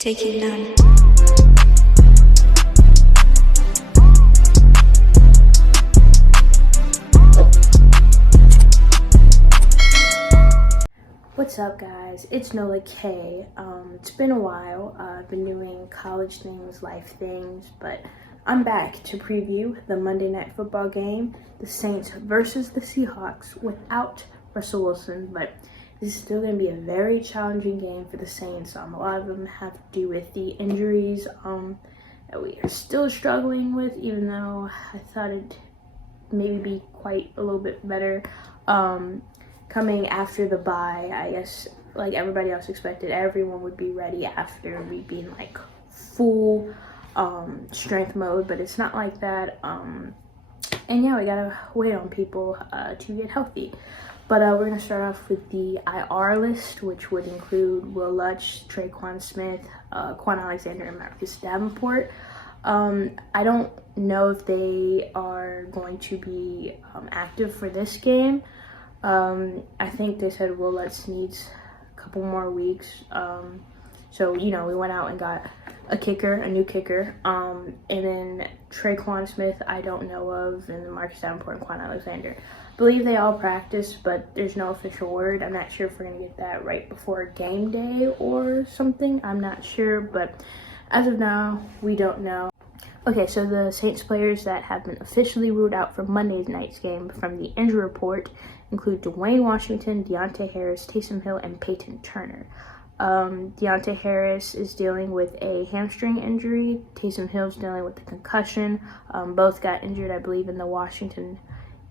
Taking none. What's up, guys? It's Nola K. It's been a while. I've been doing college things, life things, but I'm back to preview the Monday Night Football game, the Saints versus the Seahawks, without Russell Wilson. But this is still going to be a very challenging game for the Saints. A lot of them have to do with the injuries that we are still struggling with, even though I thought it'd maybe be quite a little bit better. Coming after the bye, I guess, like everybody else expected, everyone would be ready after we be in like full strength mode, but it's not like that. And yeah, we gotta wait on people to get healthy. But we're gonna start off with the IR list, which would include Will Lutz, Traquan Smith, Quan Alexander, and Marcus Davenport. I don't know if they are going to be active for this game. I think they said Will Lutz needs a couple more weeks. So, you know, we went out and got a new kicker. And then Traquan Smith, I don't know of, and Marcus Davenport and Quan Alexander. I believe they all practice, but there's no official word. I'm not sure if we're going to get that right before game day or something. I'm not sure, but as of now, we don't know. Okay, so the Saints players that have been officially ruled out for Monday night's game from the injury report include Dwayne Washington, Deontay Harris, Taysom Hill, and Peyton Turner. Deontay Harris is dealing with a hamstring injury. Taysom Hill's dealing with a concussion. Both got injured, I believe, in the Washington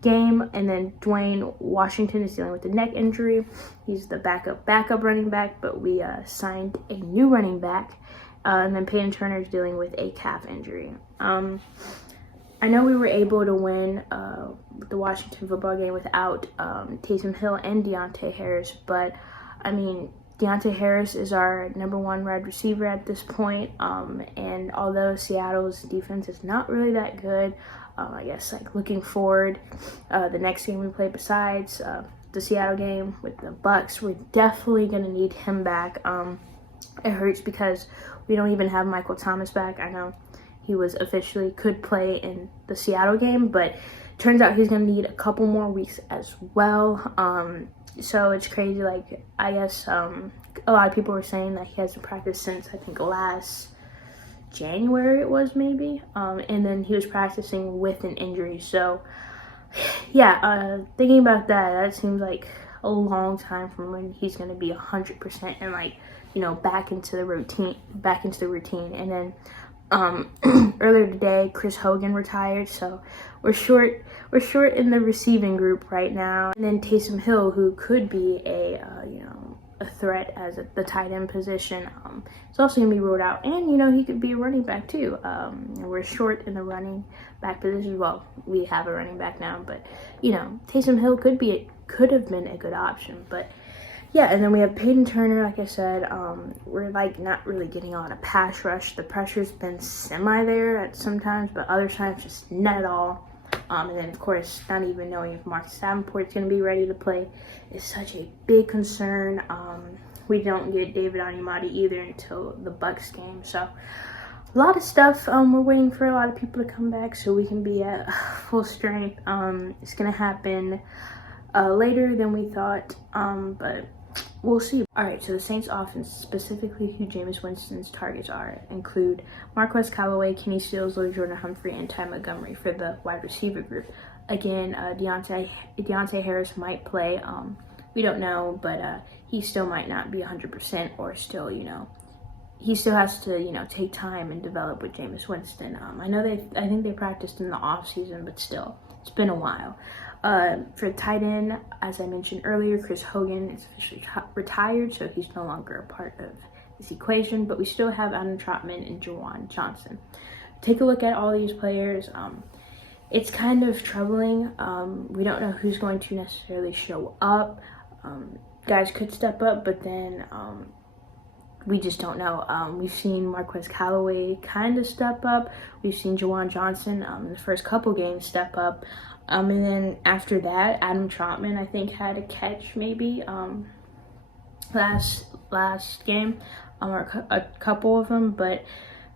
game. And then Dwayne Washington is dealing with a neck injury. He's the backup running back, but we signed a new running back. And then Peyton Turner is dealing with a calf injury. I know we were able to win the Washington football game without Taysom Hill and Deontay Harris, but I mean, Deontay Harris is our number one wide receiver at this point, and although Seattle's defense is not really that good, I guess like looking forward, the next game we play besides the Seattle game with the Bucks, we're definitely going to need him back. It hurts because we don't even have Michael Thomas back. I know he was officially could play in the Seattle game, but turns out he's going to need a couple more weeks as well. So it's crazy. Like, I guess a lot of people were saying that he hasn't practiced since, I think, last January it was maybe. And then he was practicing with an injury. So, yeah, thinking about that, that seems like a long time from when he's going to be 100% and, like, you know, back into the routine. And then earlier today, Chris Hogan retired, so we're short in the receiving group right now. And then Taysom Hill, who could be a threat as the tight end position, is also gonna be ruled out. And you know, he could be a running back too. We're short in the running back position. Well, we have a running back now, but you know, Taysom Hill could have been a good option, but. Yeah, and then we have Peyton Turner, like I said. We're like not really getting on a pass rush. The pressure's been semi there at sometimes, but other times just not at all. And then of course, not even knowing if Marcus Davenport's gonna be ready to play is such a big concern. We don't get David Onyemata either until the Bucks game. So a lot of stuff. We're waiting for a lot of people to come back so we can be at full strength. It's gonna happen later than we thought, but we'll see. All right, so the Saints offense, specifically who Jameis Winston's targets are, include Marquez Callaway, Kenny Stills, Jordan Humphrey, and Ty Montgomery for the wide receiver group. Again, Deontay Harris might play. We don't know, but he still might not be 100%, or still, you know, he still has to, you know, take time and develop with Jameis Winston. I think they practiced in the off season, but still, it's been a while. For tight end, as I mentioned earlier, Chris Hogan is officially retired, so he's no longer a part of this equation, but we still have Adam Trotman and Juwan Johnson. Take a look at all these players. It's kind of troubling. We don't know who's going to necessarily show up. Guys could step up, but then we just don't know. We've seen Marquez Callaway kind of step up. We've seen Juwan Johnson in the first couple games step up. And then after that, Adam Trotman, I think, had a catch maybe. last game, or a couple of them, but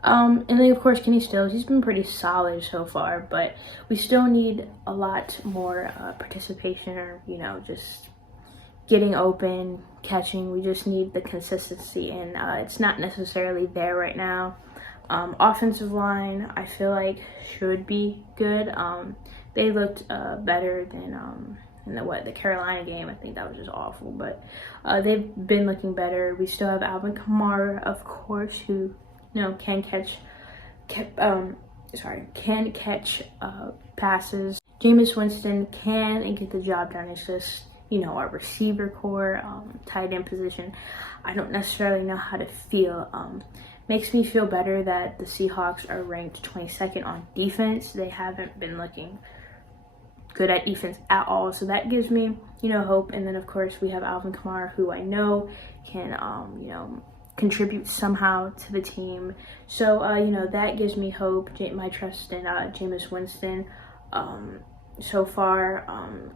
and then of course Kenny Stills, he's been pretty solid so far, but we still need a lot more participation, or just getting open, catching. We just need the consistency, and it's not necessarily there right now. Offensive line, I feel like should be good. They looked better than in the Carolina game. I think that was just awful, but they've been looking better. We still have Alvin Kamara, of course, who can catch passes. Jameis Winston can get the job done. It's just our receiver core, tight end position, I don't necessarily know how to feel. Makes me feel better that the Seahawks are ranked 22nd on defense. They haven't been looking good at defense at all, so that gives me hope. And then of course we have Alvin Kamara, who I know can contribute somehow to the team. So that gives me hope. My trust in Jameis Winston. So far,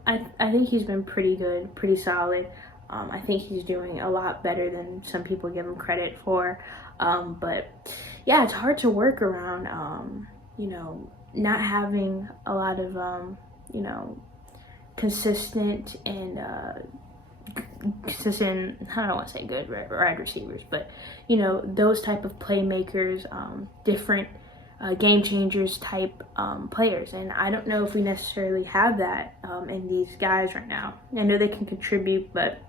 I think he's been pretty good, pretty solid. I think he's doing a lot better than some people give him credit for. But yeah, it's hard to work around, not having a lot of, consistent and consistent, I don't want to say good wide receivers, but those type of playmakers, different game changers type players, and I don't know if we necessarily have that in these guys right now. I know they can contribute, but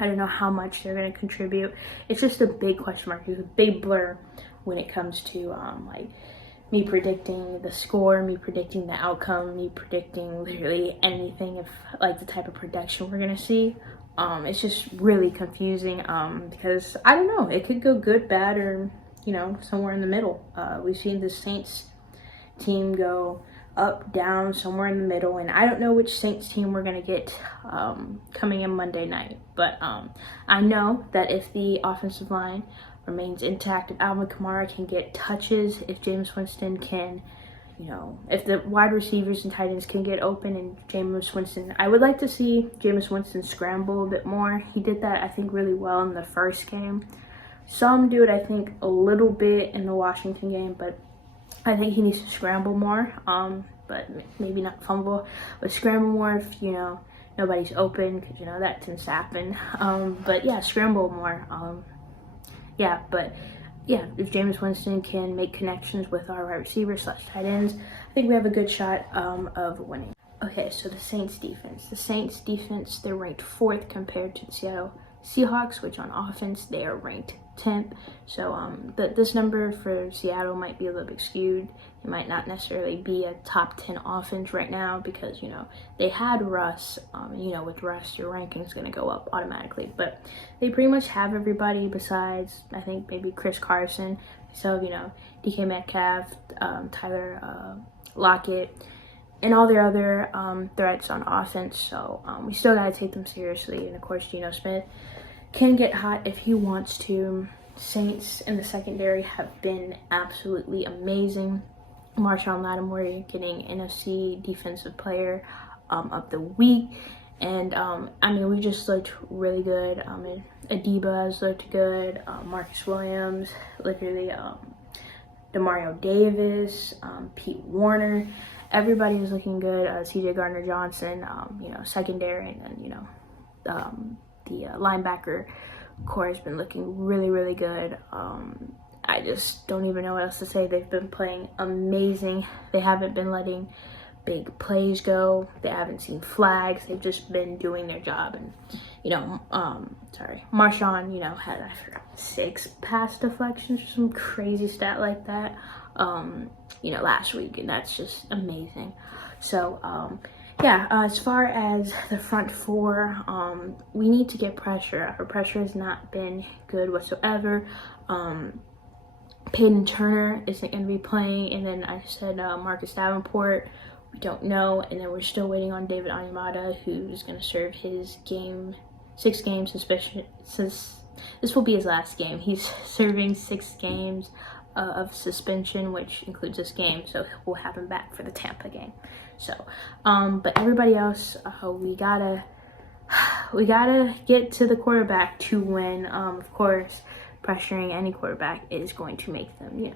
I don't know how much they're going to contribute. It's just a big question mark. It's a big blur when it comes to like me predicting the score, me predicting the outcome, me predicting literally anything, if like the type of production we're going to see. It's just really confusing because I don't know, it could go good, bad, or somewhere in the middle. We've seen the Saints team go up, down, somewhere in the middle, and I don't know which Saints team we're going to get coming in Monday night. But I know that if the offensive line remains intact, if Alvin Kamara can get touches, if Jameis Winston can, if the wide receivers and tight ends can get open, and Jameis Winston, I would like to see Jameis Winston scramble a bit more. He did that, I think, really well in the first game. Some do it, I think, a little bit in the Washington game, but I think he needs to scramble more, but maybe not fumble, but scramble more if, nobody's open, because, that tends to happen. But yeah, scramble more. If Jameis Winston can make connections with our wide receivers / tight ends, I think we have a good shot of winning. Okay, so the Saints defense. The Saints defense, they're ranked 4th compared to the Seattle Seahawks, which on offense, they are ranked 10th. So this number for Seattle might be a little bit skewed. It might not necessarily be a top 10 offense right now because, they had Russ. With Russ, your ranking's going to go up automatically. But they pretty much have everybody besides, I think, maybe Chris Carson. So, DK Metcalf, Tyler Lockett, and all their other threats on offense. So we still got to take them seriously. And, of course, Geno Smith can get hot if he wants to. Saints in the secondary have been absolutely amazing. Marshawn Lattimore getting NFC Defensive Player of the Week. And, we just looked really good. Adiba has looked good. Marcus Williams, literally Demario Davis, Pete Warner. Everybody is looking good. CJ Gardner-Johnson, secondary, and then, the linebacker core has been looking really, really good. I just don't even know what else to say. They've been playing amazing. They haven't been letting big plays go. They haven't seen flags. They've just been doing their job. And, Marshawn, had, I forgot, 6 pass deflections or some crazy stat like that, last week. And that's just amazing. So, as far as the front 4, we need to get pressure. Our pressure has not been good whatsoever. Peyton Turner isn't going to be playing, and then I said Marcus Davenport, we don't know, and then we're still waiting on David Onyemata, who's going to serve his 6-game suspension. Since this will be his last game, he's serving 6 games of suspension, which includes this game, so we'll have him back for the Tampa game. So, but everybody else, we gotta we gotta get to the quarterback to win. Of course, pressuring any quarterback is going to make them,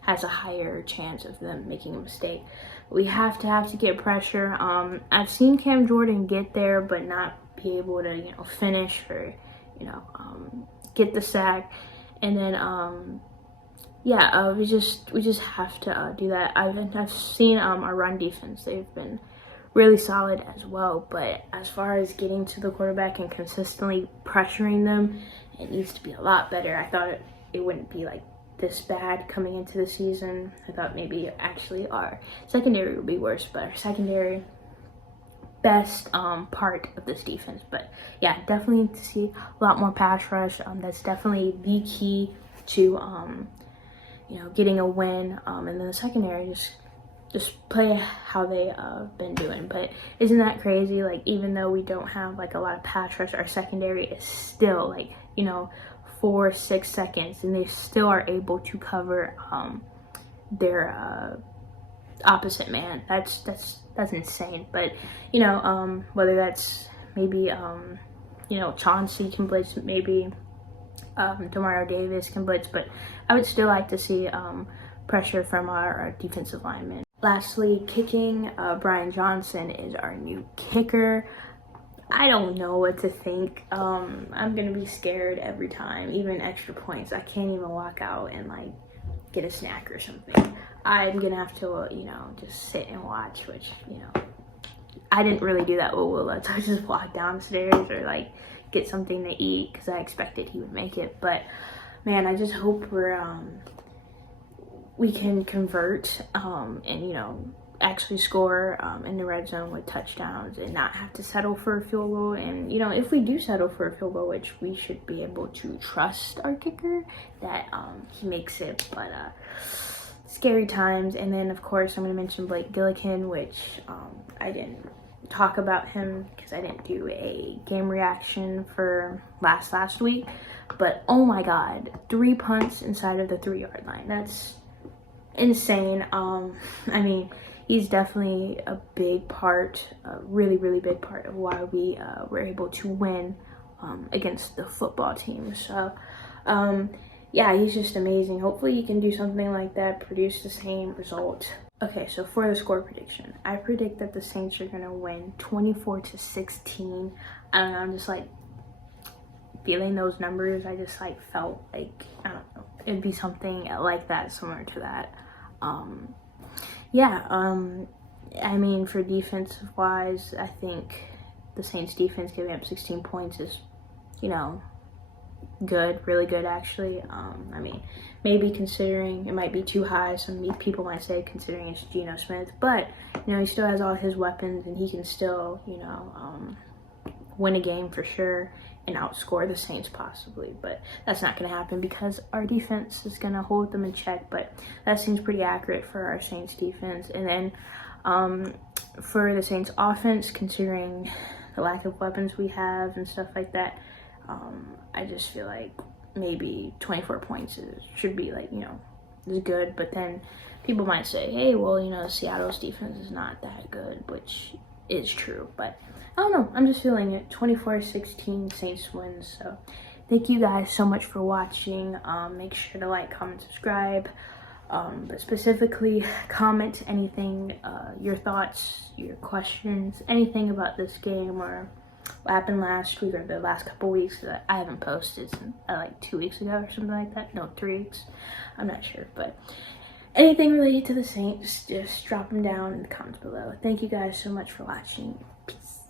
has a higher chance of them making a mistake. We have to get pressure. I've seen Cam Jordan get there, but not be able to, finish or, get the sack. And then, we just have to do that. I've seen our run defense; they've been really solid as well. But as far as getting to the quarterback and consistently pressuring them, it needs to be a lot better. I thought it wouldn't be like this bad coming into the season. I thought maybe actually our secondary would be worse, but our secondary best part of this defense. But yeah, definitely need to see a lot more pass rush. That's definitely the key to getting a win. And then the secondary just play how they been doing. But isn't that crazy? Like, even though we don't have like a lot of pass rush, our secondary is still like 4-6 seconds, and they still are able to cover their opposite man. That's insane. But whether that's maybe Chauncey can blitz, maybe Demario Davis can blitz, but I would still like to see pressure from our defensive linemen. Lastly, kicking. Brian Johnson is our new kicker. I don't know what to think. I'm gonna be scared every time, even extra points. I can't even walk out and like get a snack or something. I'm gonna have to, just sit and watch, which, I didn't really do that with Willa. So I just walk downstairs or like get something to eat because I expected he would make it. But man, I just hope we can convert and actually score in the red zone with touchdowns and not have to settle for a field goal. And if we do settle for a field goal, which we should be able to trust our kicker, that he makes it. But scary times. And then of course I'm going to mention Blake Gillikin, which I didn't talk about him because I didn't do a game reaction for last week. But oh my god, 3 punts inside of the 3-yard line. That's insane. I mean, he's definitely a big part, a really, really big part of why we were able to win against the football team. So, yeah, he's just amazing. Hopefully he can do something like that, produce the same result. Okay, so for the score prediction, I predict that the Saints are going to win 24-16. I don't know, I'm just like feeling those numbers. I just like felt like, I don't know, it'd be something like that, similar to that. I mean, for defensive wise, I think the Saints defense giving up 16 points is, good, really good actually. I mean, maybe considering it might be too high, some people might say, considering it's Geno Smith, but he still has all his weapons and he can still win a game for sure and outscore the Saints possibly. But that's not going to happen because our defense is going to hold them in check. But that seems pretty accurate for our Saints defense. And then for the Saints offense, considering the lack of weapons we have and stuff like that, I just feel like maybe 24 points should be like, is good. But then people might say, hey, well, Seattle's defense is not that good, which is true. But I don't know, I'm just feeling it. 24-16 Saints wins. So thank you guys so much for watching. Make sure to like, comment, subscribe. But specifically comment anything, your thoughts, your questions, anything about this game or what happened last week or the last couple weeks that I haven't posted since like 2 weeks ago or something like that. No, 3 weeks. I'm not sure, but anything related to the Saints, just drop them down in the comments below. Thank you guys so much for watching. Peace.